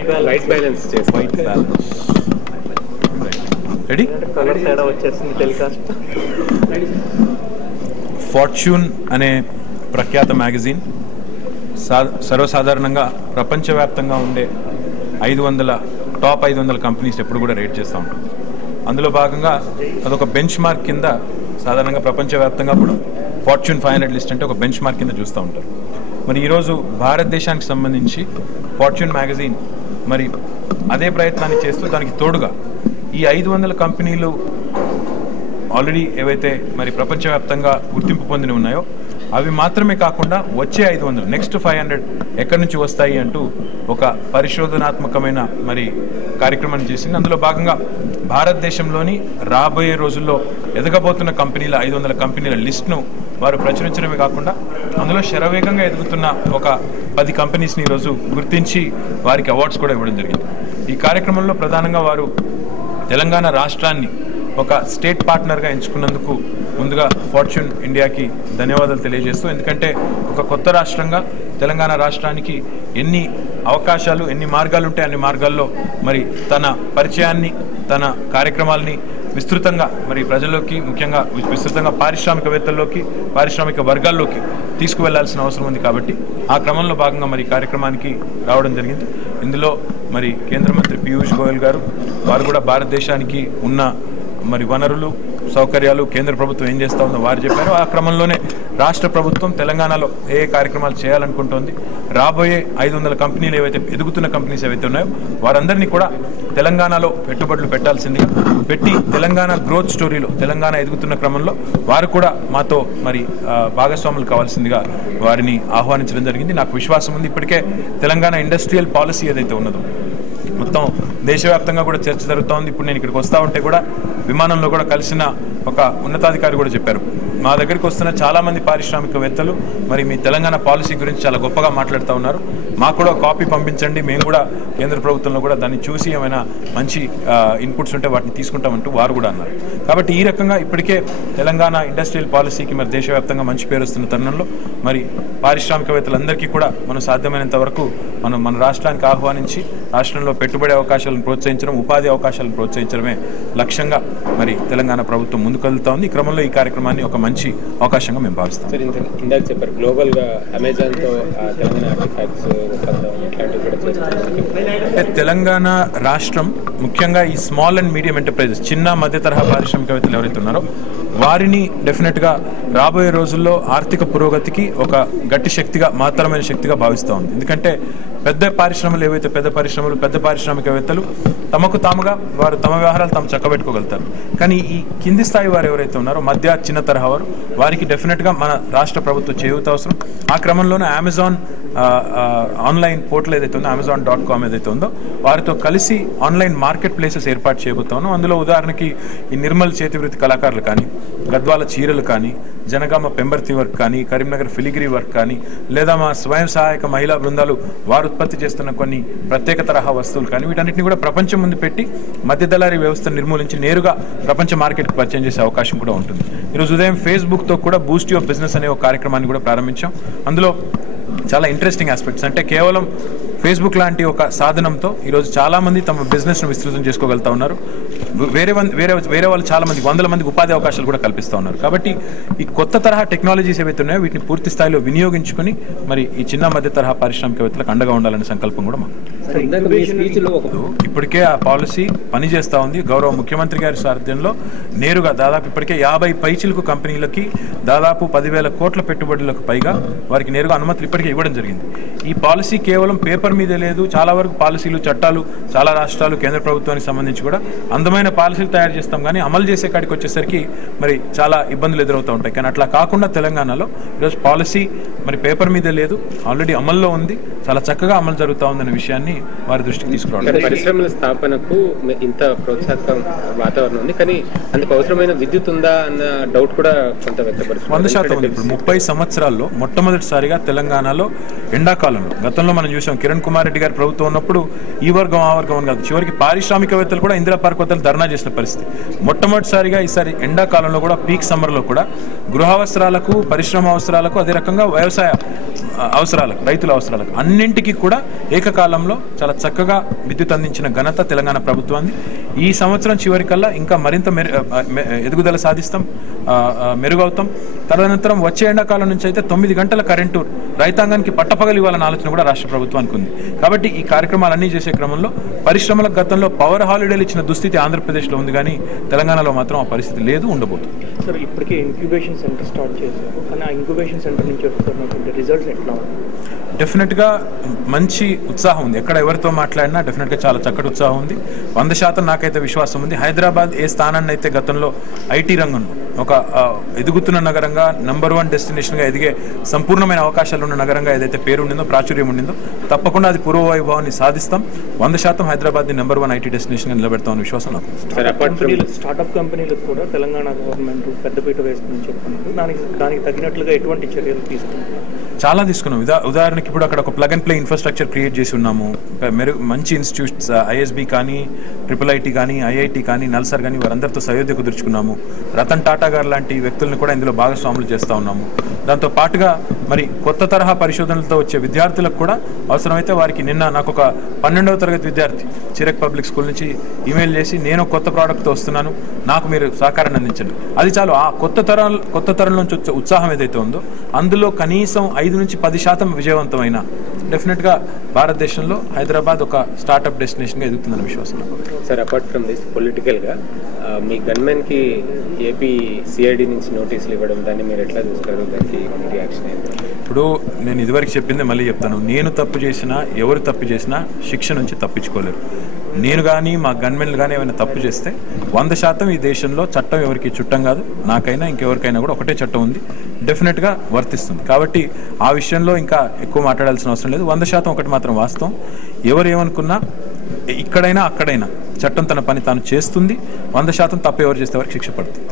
White balance చేసి white balance ready colour తేడా వచ్చేసింది టెలికాస్ట్. ఫార్చ్యూన్ అనే ప్రఖ్యాత మ్యాగజైన్ సర్వసాధారణంగా ప్రపంచవ్యాప్తంగా ఉండే 500 టాప్ 500 కంపెనీస్ ఎప్పుడు కూడా రేట్ చేస్తూ ఉంటాం. అందులో భాగంగా అదొక బెంచ్ మార్క్ కింద సాధారణంగా ప్రపంచవ్యాప్తంగా కూడా ఫార్చ్యూన్ 500 లిస్ట్ అంటే ఒక బెంచ్ మార్క్ కింద చూస్తూ ఉంటారు. మరి ఈరోజు భారతదేశానికి సంబంధించి ఫార్చ్యూన్ మ్యాగజైన్ మరి అదే ప్రయత్నాన్ని చేస్తూ దానికి తోడుగా ఈ 500 కంపెనీలు ఆల్రెడీ ఏవైతే మరి ప్రపంచవ్యాప్తంగా గుర్తింపు పొందిన ఉన్నాయో అవి మాత్రమే కాకుండా వచ్చే 500 నెక్స్ట్ 500 ఎక్కడి నుంచి వస్తాయి అంటూ ఒక పరిశోధనాత్మకమైన మరి కార్యక్రమాన్ని చేసింది. అందులో భాగంగా భారతదేశంలోని రాబోయే రోజుల్లో ఎదగబోతున్న కంపెనీల 500 కంపెనీల లిస్ట్ను వారు ప్రచురించడమే కాకుండా అందులో శరవేగంగా ఎదుగుతున్న ఒక 10 కంపెనీస్ని ఈరోజు గుర్తించి వారికి అవార్డ్స్ కూడా ఇవ్వడం జరిగింది. ఈ కార్యక్రమంలో ప్రధానంగా వారు తెలంగాణ రాష్ట్రాన్ని ఒక స్టేట్ పార్ట్నర్గా ఎంచుకున్నందుకు ముందుగా ఫార్చ్యూన్ ఇండియాకి ధన్యవాదాలు తెలియజేస్తూ, ఎందుకంటే ఒక కొత్త రాష్ట్రంగా తెలంగాణ రాష్ట్రానికి ఎన్ని అవకాశాలు ఎన్ని మార్గాలు ఉంటాయి అన్ని మార్గాల్లో మరి తన పరిచయాన్ని తన కార్యక్రమాలని విస్తృతంగా మరి ప్రజల్లోకి ముఖ్యంగా విస్తృతంగా పారిశ్రామికవేత్తల్లోకి పారిశ్రామిక వర్గాల్లోకి తీసుకువెళ్లాల్సిన అవసరం ఉంది. కాబట్టి ఆ క్రమంలో భాగంగా మరి కార్యక్రమానికి రావడం జరిగింది. ఇందులో మరి కేంద్ర మంత్రి పీయూష్ గోయల్ గారు వారు కూడా భారతదేశానికి ఉన్న మరి వనరులు సౌకర్యాలు కేంద్ర ప్రభుత్వం ఏం చేస్తూ ఉందో వారు చెప్పారు. ఆ క్రమంలోనే రాష్ట్ర ప్రభుత్వం తెలంగాణలో ఏ కార్యక్రమాలు చేయాలనుకుంటోంది, రాబోయే 500 కంపెనీలు ఏవైతే ఎదుగుతున్న కంపెనీస్ ఏవైతే ఉన్నాయో వారందరినీ కూడా తెలంగాణలో పెట్టుబడులు పెట్టాల్సిందిగా పెట్టి తెలంగాణ గ్రోత్ స్టోరీలో తెలంగాణ ఎదుగుతున్న క్రమంలో వారు కూడా మాతో మరి భాగస్వాములు కావాల్సిందిగా వారిని ఆహ్వానించడం జరిగింది. నాకు విశ్వాసం ఉంది ఇప్పటికే తెలంగాణ ఇండస్ట్రియల్ పాలసీ ఏదైతే ఉన్నదో మొత్తం దేశవ్యాప్తంగా కూడా చర్చ జరుగుతోంది. ఇప్పుడు నేను ఇక్కడికి వస్తూ ఉంటే కూడా విమానంలో కూడా కలిసిన ఒక ఉన్నతాధికారి కూడా చెప్పారు, మా దగ్గరికి వస్తున్న చాలామంది పారిశ్రామికవేత్తలు మరి మీ తెలంగాణ పాలసీ గురించి చాలా గొప్పగా మాట్లాడుతూ ఉన్నారు, మాకు కూడా కాపీ పంపించండి, మేము కూడా కేంద్ర ప్రభుత్వంలో కూడా దాన్ని చూసి ఏమైనా మంచి ఇన్పుట్స్ ఉంటే వాటిని తీసుకుంటామంటూ వారు కూడా అన్నారు. కాబట్టి ఈ రకంగా ఇప్పటికే తెలంగాణ ఇండస్ట్రియల్ పాలసీకి మరి దేశవ్యాప్తంగా మంచి పేరు వస్తున్న తరుణంలో మరి పారిశ్రామికవేత్తలందరికీ కూడా మనం సాధ్యమైనంత వరకు మన రాష్ట్రానికి ఆహ్వానించి రాష్ట్రంలో పెట్టుబడి అవకాశాలను ప్రోత్సహించడం ఉపాధి అవకాశాలను ప్రోత్సహించడమే లక్ష్యంగా మరి తెలంగాణ ప్రభుత్వం ముందుకెళ్తా ఉంది. ఈ క్రమంలో ఈ కార్యక్రమాన్ని ఒక మంచి అవకాశంగా మేము భావిస్తాం. ఇందాక చెప్పారు గ్లోబల్గా అమెజాన్తో తెలంగాణ ఆర్టిఫాక్ట్స్ అంటే తెలంగాణ రాష్ట్రం ముఖ్యంగా ఈ స్మాల్ అండ్ మీడియం ఎంటర్ప్రైజెస్ చిన్న మధ్య తరహా పారిశ్రామికవేత్తలు ఎవరైతే ఉన్నారో వారిని డెఫినెట్గా రాబోయే రోజుల్లో ఆర్థిక పురోగతికి ఒక గట్టి శక్తిగా మాత్రమైన శక్తిగా భావిస్తూ ఉంది. ఎందుకంటే పెద్ద పరిశ్రమలు ఏవైతే పెద్ద పరిశ్రమలు పెద్ద పారిశ్రామికవేత్తలు తమకు తాముగా వారు తమ వ్యవహారాలు తాము చక్కబెట్టుకోగలుగుతారు. కానీ ఈ కింది స్థాయి వారు ఎవరైతే ఉన్నారో మధ్య చిన్న తరహా వారు వారికి డెఫినెట్గా మన రాష్ట్ర ప్రభుత్వ చేయూత అవసరం. ఆ క్రమంలోనే అమెజాన్ ఆన్లైన్ పోర్టల్ ఏదైతే ఉందో amazon.com ఏదైతే ఉందో వారితో కలిసి ఆన్లైన్ మార్కెట్ ప్లేసెస్ ఏర్పాటు చేయబోతాను. అందులో ఉదాహరణకి ఈ నిర్మల్ చేతివృత్తి కళాకారులు కానీ గద్వాల చీరలు కానీ జనగామ పెంబర్తి వర్క్ కానీ కరీంనగర్ ఫిలిగ్రీ వర్క్ కానీ లేదా మా స్వయం సహాయక మహిళా బృందాలు వారు ఉత్పత్తి చేస్తున్న కొన్ని ప్రత్యేక తరహా వస్తువులు కానీ వీటన్నిటిని కూడా ప్రపంచం ముందు పెట్టి మధ్య దళారీ వ్యవస్థను నిర్మూలించి నేరుగా ప్రపంచ మార్కెట్కి పరిచయం చేసే అవకాశం కూడా ఉంటుంది. ఈరోజు ఉదయం ఫేస్బుక్తో కూడా బూస్ట్ యువర్ బిజినెస్ అనే ఒక కార్యక్రమాన్ని కూడా ప్రారంభించాం. అందులో చాలా ఇంట్రెస్టింగ్ ఆస్పెక్ట్స్ అంటే కేవలం ఫేస్బుక్ లాంటి ఒక సాధనంతో ఈరోజు చాలామంది తమ బిజినెస్ను విస్తృతం చేసుకోగలుగుతూ ఉన్నారు. వేరే వాళ్ళు చాలామంది 100 మందికి ఉపాధి అవకాశాలు కూడా కల్పిస్తూ ఉన్నారు. కాబట్టి ఈ కొత్త తరహా టెక్నాలజీస్ ఏవైతే ఉన్నాయో వీటిని పూర్తి స్థాయిలో వినియోగించుకొని మరి ఈ చిన్న మధ్య తరహా పారిశ్రామికవేత్తలకు అండగా ఉండాలనే సంకల్పం కూడా మాకు. ఇప్పటికే ఆ పాలసీ పనిచేస్తూ ఉంది. గౌరవ ముఖ్యమంత్రి గారి సారథ్యంలో నేరుగా దాదాపు ఇప్పటికే 50 పైచిలకు కంపెనీలకి దాదాపు 10,000 కోట్ల పెట్టుబడులకు పైగా వారికి నేరుగా అనుమతులు ఇప్పటికే ఇవ్వడం జరిగింది. ఈ పాలసీ కేవలం పేపర్ మీదే లేదు, చాలా వరకు పాలసీలు చట్టాలు చాలా రాష్ట్రాలు కేంద్ర ప్రభుత్వానికి సంబంధించి కూడా అందమైన పాలసీలు తయారు చేస్తాం కానీ అమలు చేసే కాడికి వచ్చేసరికి మరి చాలా ఇబ్బందులు ఎదురవుతూ ఉంటాయి. కానీ అట్లా కాకుండా తెలంగాణలో ఈరోజు పాలసీ మరి పేపర్ మీదే లేదు, ఆల్రెడీ అమల్లో ఉంది, చాలా చక్కగా అమలు జరుగుతూ ఉందనే విషయాన్ని వారి దృష్టికి తీసుకురావడం. పరిశ్రమల స్థాపనకు ఇంత ప్రోత్సాహక వాతావరణం ఉంది కానీ అందుకు అవసరమైన విద్యుత్ ఉందా అన్న డౌట్ కూడా కొంత వ్యక్తపరుస్తుంది. 100% ఉంది. ఇప్పుడు 30 సంవత్సరాల్లో మొట్టమొదటిసారిగా తెలంగాణలో ఎండాకాలంలో గతంలో మనం చూసాం కిరణ్ కిరణ్ కుమార్ రెడ్డి గారి ప్రభుత్వం ఉన్నప్పుడు ఈ వర్గం ఆ వర్గం అని కాదు, చివరికి పారిశ్రామికవేత్తలు కూడా ఇందిరా పార్క్ వద్దలు ధర్నా చేసిన పరిస్థితి. మొట్టమొదటిసారిగా ఈసారి ఎండాకాలంలో కూడా పీక్ సమ్మర్లో కూడా గృహ అవసరాలకు, పరిశ్రమ అవసరాలకు, అదే రకంగా వ్యవసాయ అవసరాలకు, రైతుల అవసరాలకు అన్నింటికీ కూడా ఏకకాలంలో చాలా చక్కగా విద్యుత్ అందించిన ఘనత తెలంగాణ ప్రభుత్వాన్ని. ఈ సంవత్సరం చివరికల్లా ఇంకా మరింత ఎదుగుదల సాధిస్తాం, మెరుగవుతాం. తదనంతరం వచ్చే ఎండాకాలం నుంచి అయితే 9 గంటల కరెంటు రైతాంగానికి పట్టపగలు ఇవ్వాలన్న ఆలోచన కూడా రాష్ట్ర ప్రభుత్వానికి ఉంది. కాబట్టి ఈ కార్యక్రమాలన్నీ చేసే క్రమంలో పరిశ్రమలకు గతంలో పవర్ హాలిడేలు ఇచ్చిన దుస్థితి ఆంధ్రప్రదేశ్లో ఉంది, కానీ తెలంగాణలో మాత్రం ఆ పరిస్థితి లేదు, ఉండబోతుంది. సార్, ఇప్పటికే ఇంక్యుబేషన్ సెంటర్ స్టార్ట్ చేశారు, కానీ ఆ ఇంక్యుబేషన్ సెంటర్ నుంచి వస్తున్నటువంటి రిజల్ట్స్ ఎట్లా ఉంది? డెఫినెట్గా మంచి ఉత్సాహం ఉంది. ఎక్కడ ఎవరితో మాట్లాడినా డెఫినెట్గా చాలా చక్కటి ఉత్సాహం ఉంది. 100% నాకైతే విశ్వాసం ఉంది. హైదరాబాద్ ఏ స్థానాన్ని అయితే గతంలో ఐటీ రంగంలో ఒక ఎదుగుతున్న నగరంగా, నంబర్ 1 డెస్టినేషన్గా ఎదిగే సంపూర్ణమైన అవకాశాలు ఉన్న నగరంగా ఏదైతే పేరు ఉండిందో, ప్రాచుర్యం ఉండిందో, తప్పకుండా అది పూర్వవైభవాన్ని సాధిస్తాం. 100% హైదరాబాద్ని నంబర్ 1 ఐటీ డెస్టినేషన్గా నిలబెడతామని విశ్వాసం నాకు. స్టార్టప్ కంపెనీలకు కూడా తెలంగాణ గవర్నమెంట్ పెద్దపీట వేస్తుందని చెప్పారు. దానికి తగినట్లుగా ఎటువంటి చర్యలు తీసుకుంటారు? చాలా తీసుకున్నాం. ఉదాహరణకి ఇప్పుడు అక్కడ ఒక plug and play infrastructure create చేసి ఉన్నాము. మంచి ఇన్స్టిట్యూట్స్, ఐఎస్బి కానీ, IIIT కానీ, IIT కానీ, నల్సార్ కానీ, వారందరితో సయోధ్య కుదుర్చుకున్నాము. రతన్ టాటా గారు లాంటి వ్యక్తులను కూడా ఇందులో భాగస్వాములు చేస్తూ ఉన్నాము. దాంతో పాటుగా మరి కొత్త తరహా పరిశోధనలతో వచ్చే విద్యార్థులకు కూడా అవసరమైతే వారికి నిన్న నాకు ఒక 12వ తరగతి విద్యార్థి చిరక్ పబ్లిక్ స్కూల్ నుంచి ఈమెయిల్ చేసి, నేను కొత్త ప్రోడక్ట్తో వస్తున్నాను, నాకు మీరు సహకారాన్ని అందించండి. అది చాలు. ఆ కొత్త తరం నుంచి వచ్చే ఉత్సాహం ఏదైతే ఉందో అందులో కనీసం 5 నుంచి 10% విజయవంతమైన డెఫినెట్గా భారతదేశంలో హైదరాబాద్ ఒక స్టార్ట్అప్ డెస్టినేషన్గా ఎదుగుతుందన్న విశ్వాసం. సార్, అపార్ట్ ఫ్రమ్ దిస్ పొలిటికల్గా మీ గన్మెన్కి ఏపీ సిఐడి నుంచి నోటీసులు ఇవ్వడం, దాన్ని మీరు ఎట్లా చూస్తారు? దానికి మీ రియాక్షన్ ఏంటి? ఇప్పుడు నేను ఇదివరకు చెప్పిందే మళ్ళీ చెప్తాను. నేను తప్పు చేసినా, ఎవరు తప్పు చేసినా శిక్ష నుంచి తప్పించుకోలేరు. నేను కానీ మా గన్మెన్లు కానీ ఏమైనా తప్పు చేస్తే 100% ఈ దేశంలో చట్టం ఎవరికి చుట్టం కాదు. నాకైనా ఇంకెవరికైనా కూడా ఒకటే చట్టం ఉంది, డెఫినెట్గా వర్తిస్తుంది. కాబట్టి ఆ విషయంలో ఇంకా ఎక్కువ మాట్లాడాల్సిన అవసరం లేదు. 100% ఒకటి మాత్రం వాస్తవం, ఎవరు ఏమనుకున్నా ఇక్కడైనా అక్కడైనా చట్టం తన పని తాను చేస్తుంది. 100% తప్పు ఎవరు చేస్తే వారికి శిక్ష పడుతుంది.